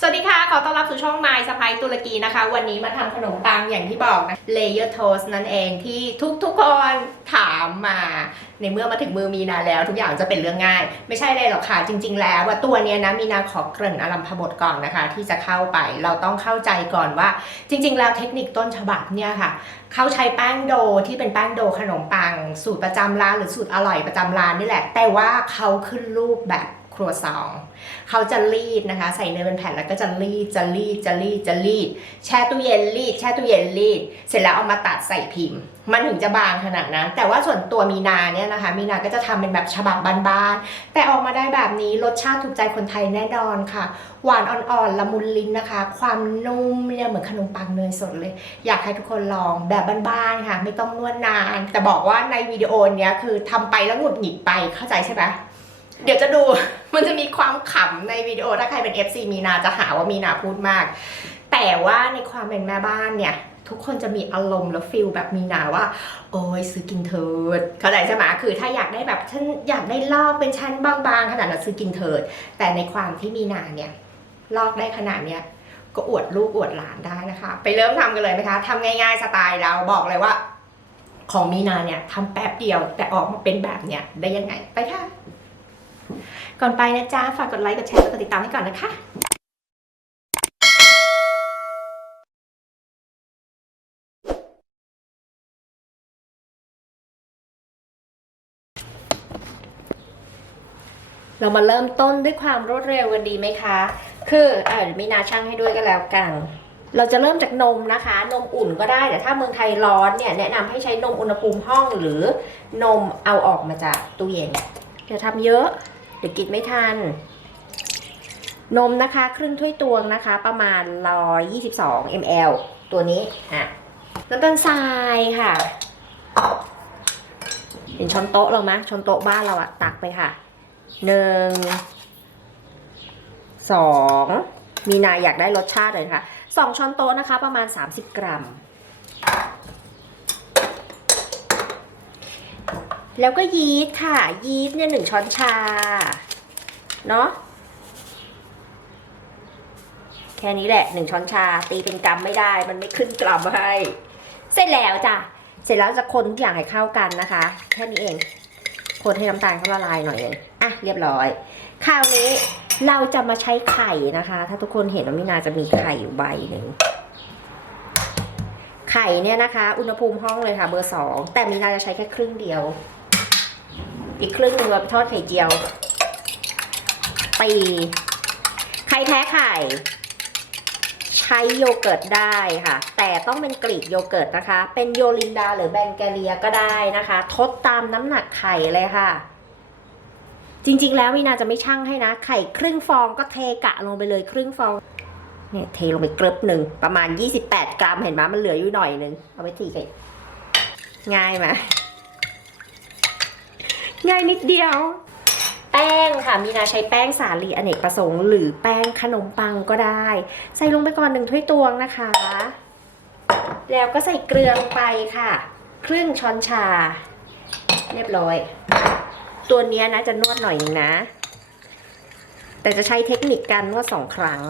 สวัสดีค่ะขอต้อนรับสู่ช่อง My สะพ้ายตุรกีนะคะวันนี้มาทำขนมปังอย่างที่บอกนะ Layer Toast นั่นเองที่ทุกคนถามมาในเมื่อมาถึงมือมีนาแล้วทุกอย่างจะเป็นเรื่องง่ายไม่ใช่เลยหรอกค่ะจริงๆแล้วว่าตัวเนี้ยนะมีนาขอเกริ่นอารัมพบทก่อนนะคะที่จะเข้าไปเราต้องเข้าใจก่อนว่าจริงๆแล้วเทคนิคต้นฉบับเนี่ยค่ะเขาใช้แป้งโดที่เป็นแป้งโดขนมปังสูตรประจำร้านหรือสูตรอร่อยประจำร้านนี่แหละแต่ว่าเขาขึ้นรูปแบบครัวซองเขาจะรีดนะคะใส่เนยเป็นแผ่นแล้วก็จะรีดแช่ตู้เย็นรีดแช่ตู้เย็นรีดเสร็จแล้วเอามาตัดใส่พิมพ์มันถึงจะบางขนาดนั้นแต่ว่าส่วนตัวมีนาเนี่ยนะคะมีนาก็จะทำเป็นแบบฉบับบ้านๆแต่ออกมาได้แบบนี้รสชาติถูกใจคนไทยแน่นอนค่ะหวานอ่อนๆละมุนลิ้นนะคะความนุ่มเนี่ยเหมือนขนมปังเนยสดเลยอยากให้ทุกคนลองแบบบ้านๆค่ะไม่ต้องนวดนานแต่บอกว่าในวิดีโอเนี้ยคือทำไปแล้วหงุดหงิดไปเข้าใจใช่ไหมเดี๋ยวจะดูมันจะมีความขำในวิดีโอถ้าใครเป็น FC มีนาจะหาว่ามีนาพูดมากแต่ว่าในความเป็นแม่บ้านเนี่ยทุกคนจะมีอารมณ์และฟีลแบบมีนาว่าโอ้ยซื้อกินเถิดเข้าใจใช่ไหมคือถ้าอยากได้แบบฉันอยากได้ลอกเป็นชั้นบางๆขนาดนั้นซื้อกินเถิดแต่ในความที่มีนาเนี่ยลอกได้ขนาดเนี้ยก็อวดลูกอวดหลานได้นะคะไปเริ่มทำกันเลยไหมคะทำง่ายๆสไตล์เราบอกเลยว่าของมีนาเนี่ยทำแป๊บเดียวแต่ออกมาเป็นแบบเนี้ยได้ยังไงไปค่ะก่อนไปนะจ๊ะฝากกดไลค์กดแชร์กดติดตามให้ก่อนนะคะเรามาเริ่มต้นด้วยความรวดเร็วกันดีไหมคะคือมีนาช่างให้ด้วยก็แล้วกันเราจะเริ่มจากนมนะคะนมอุ่นก็ได้แต่ถ้าเมืองไทยร้อนเนี่ยแนะนำให้ใช้นมอุณหภูมิห้องหรือนมเอาออกมาจากตู้เย็นอย่าทำเยอะเดี๋ยวกินไม่ทันนมนะคะครึ่งถ้วยตวงนะคะประมาณ122 ml ตัวนี้น้ำตาลทรายค่ะเห็นช้อนโต๊ะเราไหมช้อนโต๊ะบ้านเราอะตักไปค่ะ1 2มีนาอยากได้รสชาติเลยค่ะ2 ช้อนโต๊ะนะคะประมาณ30 กรัมแล้วก็ยีสต์ค่ะยีสต์เนี่ย1 ช้อนชาเนาะแค่นี้แหละ1 ช้อนชาตีเป็นกรัมไม่ได้มันไม่ขึ้นกรัมให้เสร็จแล้วจ้ะเสร็จแล้วจะคนทุกอย่างให้เข้ากันนะคะแค่นี้เองคนให้น้ำตาลเขาละลายหน่อยนึงเรียบร้อยคราวนี้เราจะมาใช้ไข่นะคะถ้าทุกคนเห็นว่ามินาจะมีไข่อยู่ใบหนึ่งไข่เนี่ยนะคะอุณหภูมิห้องเลยค่ะเบอร์ 2แต่มินาจะใช้แค่ครึ่งเดียวอีกครึ่งนึงเราไปทอดไข่เจียวตีไข่แท้ไข่ใช้โยเกิร์ตได้ค่ะแต่ต้องเป็นกรีกโยเกิร์ตนะคะเป็นโยลินดาหรือแบงแกเรียก็ได้นะคะทดตามน้ำหนักไข่เลยค่ะจริงๆแล้ววินาจะไม่ชั่งให้นะไข่ครึ่งฟองก็เทกะลงไปเลยครึ่งฟองเนี่ยเทลงไปกรึบหนึ่งประมาณ28 กรัมเห็นไหมมันเหลืออยู่หน่อยนึงเอาไปตีกันง่ายไหมง่ายนิดเดียวแป้งค่ะมีนาใช้แป้งสาลีอเนกประสงค์หรือแป้งขนมปังก็ได้ใส่ลงไปก่อน1 ถ้วยตวงนะคะแล้วก็ใส่เกลือลงไปค่ะครึ่งช้อนชาเรียบร้อยตัวนี้นะจะนวดหน่อยนึงนะแต่จะใช้เทคนิคการนวด2 ครั้ง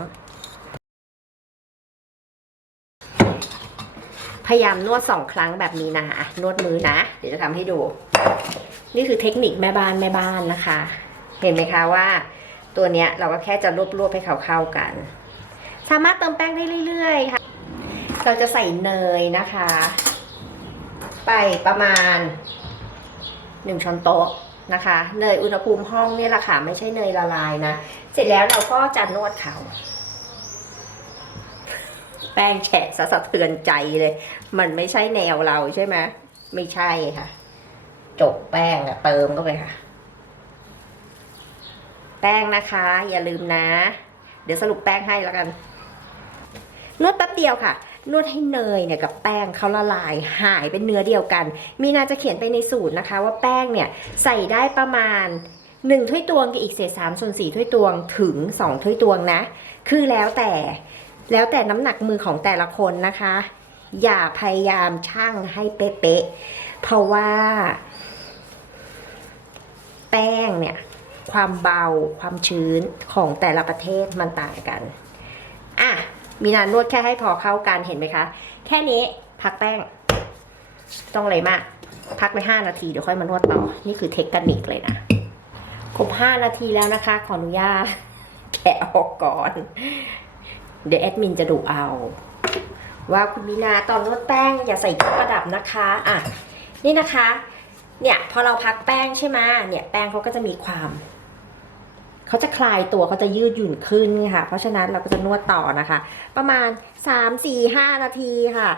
พยายามนวด2 ครั้งแบบนี้นะนวดมือนะเดี๋ยวจะทำให้ดูนี่คือเทคนิคแม่บ้านนะคะเห็นไหมคะว่าตัวเนี้ยเราก็แค่จะรวบให้เขาเข้ากันสามารถเติมแป้งได้เรื่อยๆค่ะเราจะใส่เนยนะคะไปประมาณ1 ช้อนโต๊ะนะคะเนยอุณหภูมิห้องนี่แหละค่ะไม่ใช่เนยละลายนะเสร็จแล้วเราก็จะนวดเขาแป้งแฉะสะเทือนใจเลยมันไม่ใช่แนวเราใช่ไหมไม่ใช่ค่ะจกแป้งเติมเข้าไปค่ะแป้งนะคะอย่าลืมนะเดี๋ยวสรุปแป้งให้แล้วกันนวดแป๊บเดียวค่ะนวดให้เนยเนี่ยกับแป้งเขาละลายหายเป็นเนื้อเดียวกันมีนาจะเขียนไปในสูตรนะคะว่าแป้งเนี่ยใส่ได้ประมาณ1 ถ้วยตวงกับอีกเศษ3/4 ถ้วยตวงถึง2 ถ้วยตวงนะคือแล้วแต่น้ำหนักมือของแต่ละคนนะคะอย่าพยายามชั่งให้เป๊ะๆเพราะว่าแป้งเนี่ยความเบาความชื้นของแต่ละประเทศมันต่างกัน มีนานวดแค่ให้พอเข้ากันเห็นไหมคะแค่นี้พักแป้งต้องอะไรมากพักไป5 นาทีเดี๋ยวค่อยมานวดต่อนี่คือเทคนิคเลยนะครบ5 นาทีแล้วนะคะขออนุญาตแกะออกก่อนเดี๋ยวแอดมินจะดุเอาว่าคุณมีนาตอนนวดแป้งอย่าใส่เครื่องประดับนะคะอ่ะนี่นะคะเนี่ยพอเราพักแป้งใช่ไหมเนี่ยแป้งเขาก็จะมีความเขาจะคลายตัวเขาจะยืดหยุ่นขึ้นค่ะเพราะฉะนั้นเราก็จะนวดต่อนะคะประมาณ3-4-5 นาทีค่ะ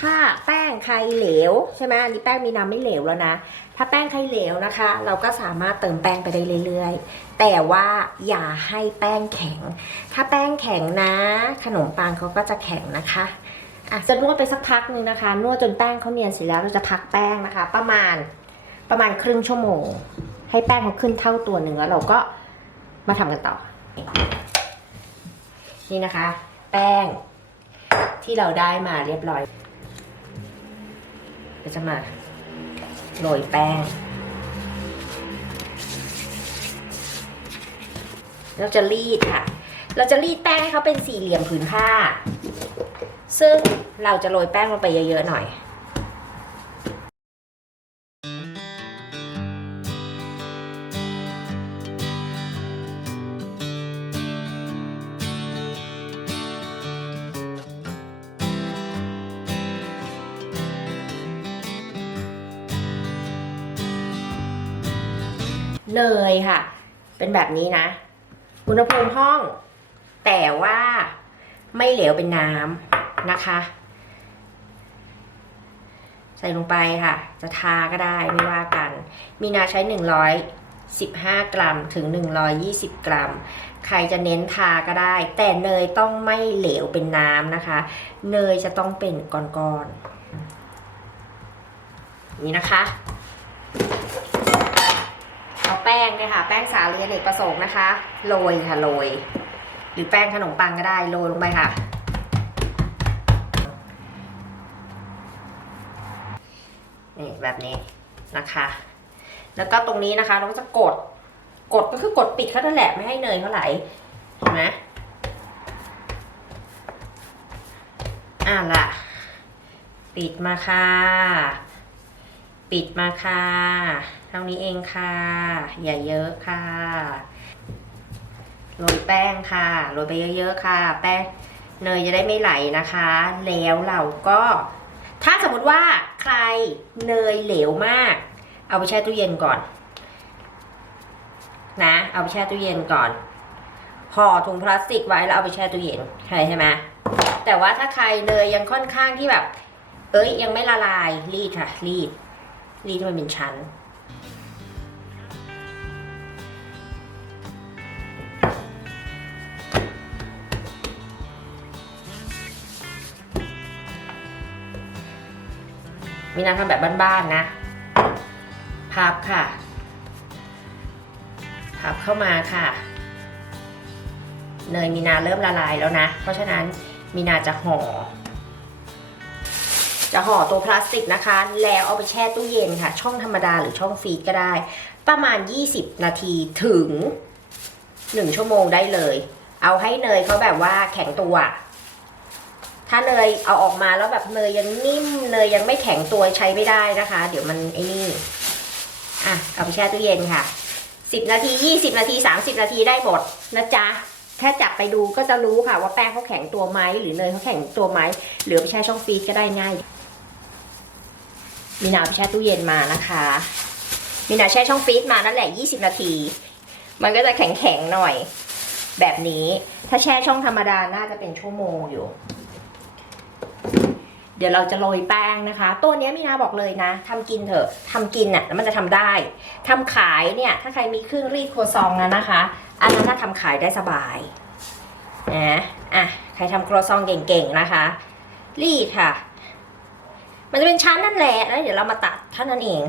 ถ้าแป้งใครเหลวใช่ไหมอันนี้แป้งมีน้ำไม่เหลวแล้วนะถ้าแป้งใครเหลวนะคะเราก็สามารถเติมแป้งไปได้เรื่อยๆแต่ว่าอย่าให้แป้งแข็งถ้าแป้งแข็งนะขนมปังเขาก็จะแข็งนะคะจะนวดไปสักพักนึงนะคะนวดจนแป้งเขาเนียนเสร็จแล้วเราจะพักแป้งนะคะประมาณครึ่งชั่วโมงให้แป้งเขาขึ้นเท่าตัวหนึ่งแล้วเราก็มาทำกันต่อนี่นะคะแป้งที่เราได้มาเรียบร้อยเราจะมาโรยแป้งเราจะรีดค่ะเราจะรีดแป้งให้เขาเป็นสี่เหลี่ยมผืนผ้าซึ่งเราจะโรยแป้งลงไปเยอะๆหน่อยเนยค่ะเป็นแบบนี้นะอุณหภูมิห้องแต่ว่าไม่เหลวเป็นน้ำนะคะใส่ลงไปค่ะจะทาก็ได้ไม่ว่ากันมีนาใช้115 กรัมถึง120 กรัมใครจะเน้นทาก็ได้แต่เนยต้องไม่เหลวเป็นน้ำนะคะเนยจะต้องเป็นก้อนๆนี่นะคะเอาแป้งเนี่ยค่ะแป้งสาลีอเนกประสงค์นะคะโรยค่ะโรยหรือแป้งขนมปังก็ได้โรยลงไปค่ะนี่แบบนี้นะคะแล้วก็ตรงนี้นะคะเราก็จะกดก็คือกดปิดเขานั่นแหละไม่ให้เนยเขาไหลเห็นไหมล่ะปิดมาค่ะปิดมาค่ะเท่านี้เองค่ะอย่าเยอะค่ะโรยแป้งค่ะโรยไปเยอะๆค่ะแป้งเนยจะได้ไม่ไหลนะคะแล้วเราก็ถ้าสมมติว่าใครเนยเหลวมากเอาไปแช่ตู้เย็นก่อนนะเอาไปแช่ตู้เย็นก่อนห่อถุงพลาสติกไว้แล้วเอาไปแช่ตู้เย็นใช่ไหมแต่ว่าถ้าใครเนยยังค่อนข้างที่แบบยังไม่ละลายรีดค่ะรีดให้มันเป็นชั้นมีนาทำแบบบ้านๆนะพับค่ะพับเข้ามาค่ะเนยมีนาเริ่มละลายแล้วนะเพราะฉะนั้นมีนาจะห่อตัวพลาสติกนะคะแล้วเอาไปแช่ตู้เย็นค่ะช่องธรรมดาหรือช่องฟรีซก็ได้ประมาณ20 นาทีถึง1 ชั่วโมงได้เลยเอาให้เนยเขาแบบว่าแข็งตัวถ้าเนยเอาออกมาแล้วแบบเนยยังนิ่มเนยยังไม่แข็งตัวใช้ไม่ได้นะคะเดี๋ยวมันนี่เอาไปแช่ตู้เย็นค่ะ10 นาที20 นาที30 นาทีได้หมดนะจ๊ะแค่จับไปดูก็จะรู้ค่ะว่าแป้งเขาแข็งตัวไหมหรือเนยเขาแข็งตัวไหมหรือไปแช่ช่องฟรีซก็ได้ง่ายมีนาไปแช่ตู้เย็นมานะคะมีนาแช่ช่องฟรีซมานั่นแหละ20 นาทีมันก็จะแข็งๆหน่อยแบบนี้ถ้าแช่ช่องธรรมดาน่าจะเป็นชั่วโมงอยู่เดี๋ยวเราจะโรยแป้งนะคะตัวนี้มีนาบอกเลยนะทำกินเถอะทำกินน่ะแล้วมันจะทำได้ทำขายเนี่ยถ้าใครมีเครื่องรีดครัวซองนะคะอันนั้นน่าทำขายได้สบายนะใครทำครัวซองเก่งๆนะคะรีดค่ะมันจะเป็นชั้นนั่นแหละแล้วเดี๋ยวเรามาตัดเท่านั้นเอง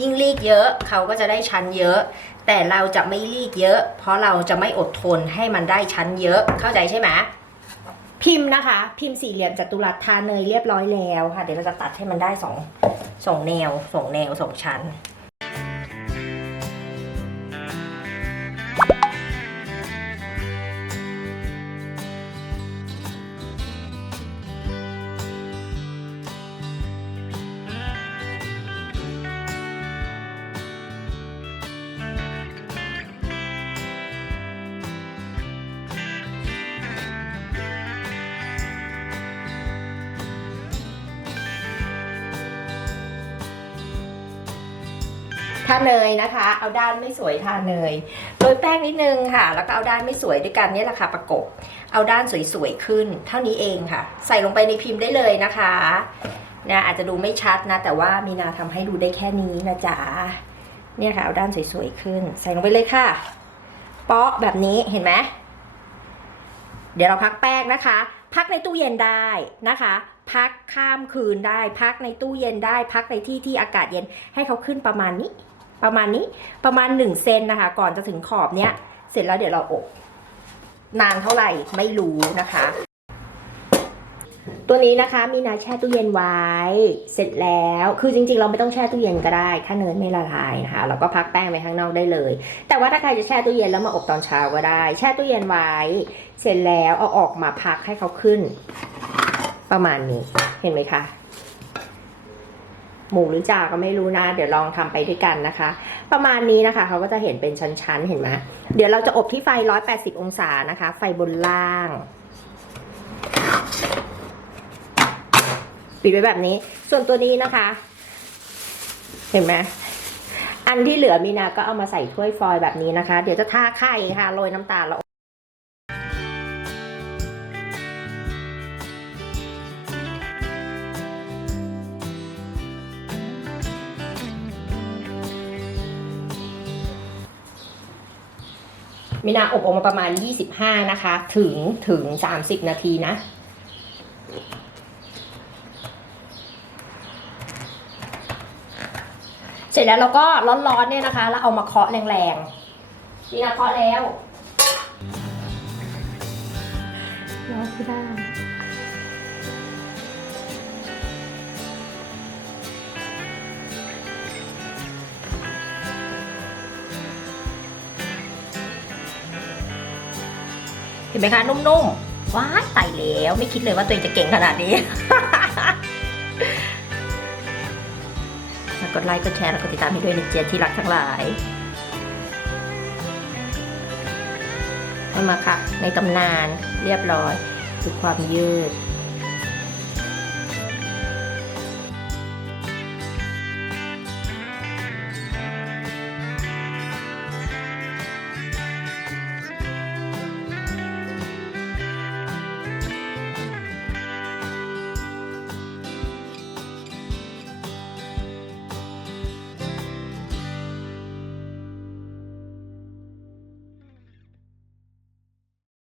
ยิ่งรีดเยอะเขาก็จะได้ชั้นเยอะแต่เราจะไม่รีดเยอะเพราะเราจะไม่อดทนให้มันได้ชั้นเยอะเข้าใจใช่ไหมพิมพ์นะคะพิมพ์สี่เหลี่ยมจัตุรัสทาเนยเรียบร้อยแล้วค่ะเดี๋ยวเราจะตัดให้มันได้สองแนว2 ชั้น ทาเนยนะคะ เอาด้านไม่สวยทาเนยโรยแป้งนิดนึงค่ะแล้วก็เอาด้านไม่สวยด้วยกันนี่แหละค่ะประกบเอาด้านสวยๆขึ้นเท่านี้เองค่ะใส่ลงไปในพิมพ์ได้เลยนะคะเนี่ยอาจจะดูไม่ชัดนะแต่ว่ามีนาทำให้ดูได้แค่นี้นะจ๊ะเนี่ยค่ะเอาด้านสวยๆขึ้นใส่ลงไปเลยค่ะเปาะแบบนี้เห็นไหมเดี๋ยวเราพักแป้งนะคะพักในตู้เย็นได้นะคะพักข้ามคืนได้พักในตู้เย็นได้พักในที่ที่อากาศเย็นให้เขาขึ้นประมาณนี้ประมาณ1 เซนนะคะก่อนจะถึงขอบเนี้ยเสร็จแล้วเดี๋ยวเราอบนานเท่าไหร่ไม่รู้นะคะตัวนี้นะคะมีนาแช่ตู้เย็นไว้เสร็จแล้วคือจริงๆเราไม่ต้องแช่ตู้เย็นก็ได้ถ้าเนื้อไม่ละลายนะคะเราก็พักแป้งไว้ข้างนอกได้เลยแต่ว่าถ้าใครจะแช่ตู้เย็นแล้วมาอบตอนเช้าก็ได้แช่ตู้เย็นไว้เสร็จแล้วเอาออกมาพักให้เขาขึ้นประมาณนี้เห็นไหมคะหมูหรือจ่าก็ไม่รู้นะเดี๋ยวลองทำไปด้วยกันนะคะประมาณนี้นะคะเขาก็จะเห็นเป็นชั้นๆเห็นไหมเดี๋ยวเราจะอบที่ไฟ180องศานะคะไฟบนล่างปิดไว้แบบนี้ส่วนตัวนี้นะคะเห็นไหมอันที่เหลือมีนาก็เอามาใส่ถ้วยฟอยล์แบบนี้นะคะเดี๋ยวจะทาไข่ค่ะโรยน้ำตาลแล้วมีนาอบออกมาประมาณ25นะคะถึง30นาทีนะเสร็จแล้วเราก็ร้อนๆเนี่ยนะคะแล้วเอามาเคาะแรงๆมีนาเคาะแล้วร้อนที่ได้เห็นไหมคะนุ่มๆว้ายตายแล้วไม่คิดเลยว่าตัวเองจะเก่งขนาดนี้ กดไลค์กดแชร์แล้วกดติดตามให้ด้วยนะเจี๊ยที่รักทั้งหลายมาค่ะในตำนานเรียบร้อยคือความยืด